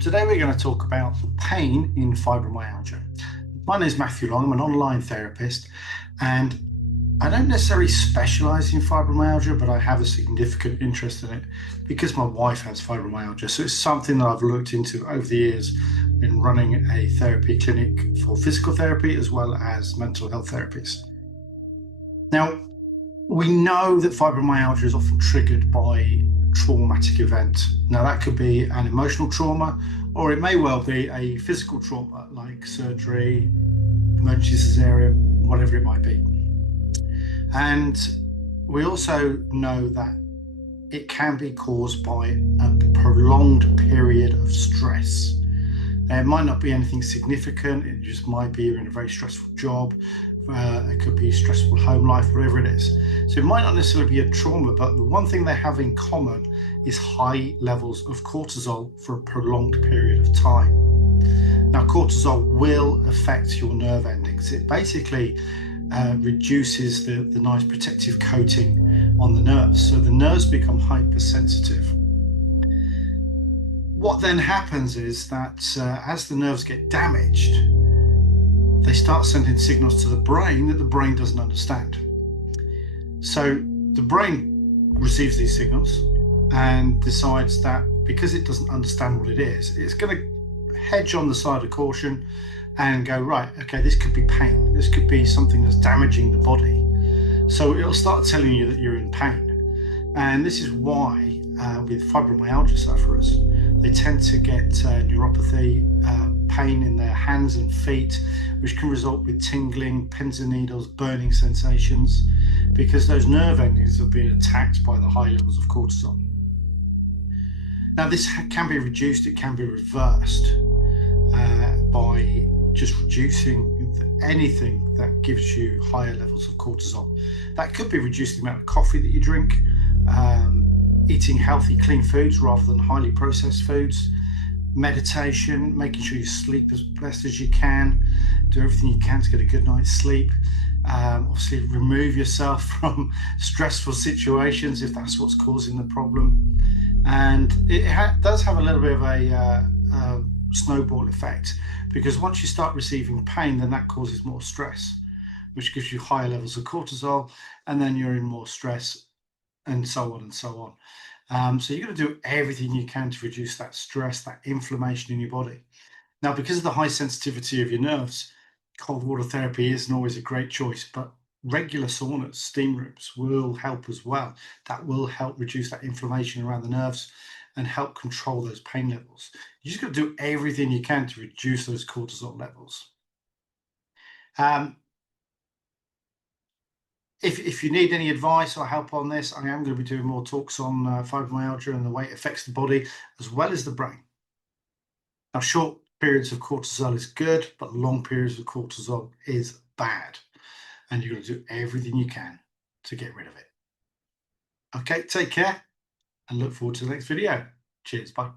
Today we're going to talk about pain in fibromyalgia. My name is Matthew Long. I'm an online therapist, and I don't necessarily specialize in fibromyalgia, but I have a significant interest in it because my wife has fibromyalgia. So it's something that I've looked into over the years. I've been running a therapy clinic for physical therapy as well as mental health therapies. Now, we know that fibromyalgia is often triggered by a traumatic event. Now, that could be an emotional trauma, or it may well be a physical trauma like surgery, emergency cesarean, whatever it might be. And we also know that it can be caused by a prolonged period of stress. It might not be anything significant. It just might be you're in a very stressful job. It could be a stressful home life, whatever it is. So it might not necessarily be a trauma, but the one thing they have in common is high levels of cortisol for a prolonged period of time. Now, cortisol will affect your nerve endings. It basically reduces the nice protective coating on the nerves. So the nerves become hypersensitive. What then happens is that as the nerves get damaged, they start sending signals to the brain that the brain doesn't understand. So the brain receives these signals and decides that because it doesn't understand what it is, it's going to hedge on the side of caution and go, right, okay, this could be pain. This could be something that's damaging the body. So it'll start telling you that you're in pain. And this is why with fibromyalgia sufferers, they tend to get neuropathy, pain in their hands and feet, which can result with tingling, pins and needles, burning sensations, because those nerve endings have been attacked by the high levels of cortisol. Now, this can be reduced, it can be reversed by just reducing anything that gives you higher levels of cortisol. That could be reducing the amount of coffee that you drink, eating healthy, clean foods rather than highly processed foods, meditation, making sure you sleep as best as you can, do everything you can to get a good night's sleep. Obviously, remove yourself from stressful situations if that's what's causing the problem. And it does have a little bit of a snowball effect, because once you start receiving pain, then that causes more stress, which gives you higher levels of cortisol, and then you're in more stress, and so on and so on. So you're going to do everything you can to reduce that stress, that inflammation in your body. Now, because of the high sensitivity of your nerves, cold water therapy isn't always a great choice, but regular saunas, steam rooms will help as well. That will help reduce that inflammation around the nerves and help control those pain levels. You just got to do everything you can to reduce those cortisol levels. If you need any advice or help on this, I am going to be doing more talks on fibromyalgia and the way it affects the body as well as the brain. Now, short periods of cortisol is good, but long periods of cortisol is bad. And you're going to do everything you can to get rid of it. Okay, take care and look forward to the next video. Cheers, bye.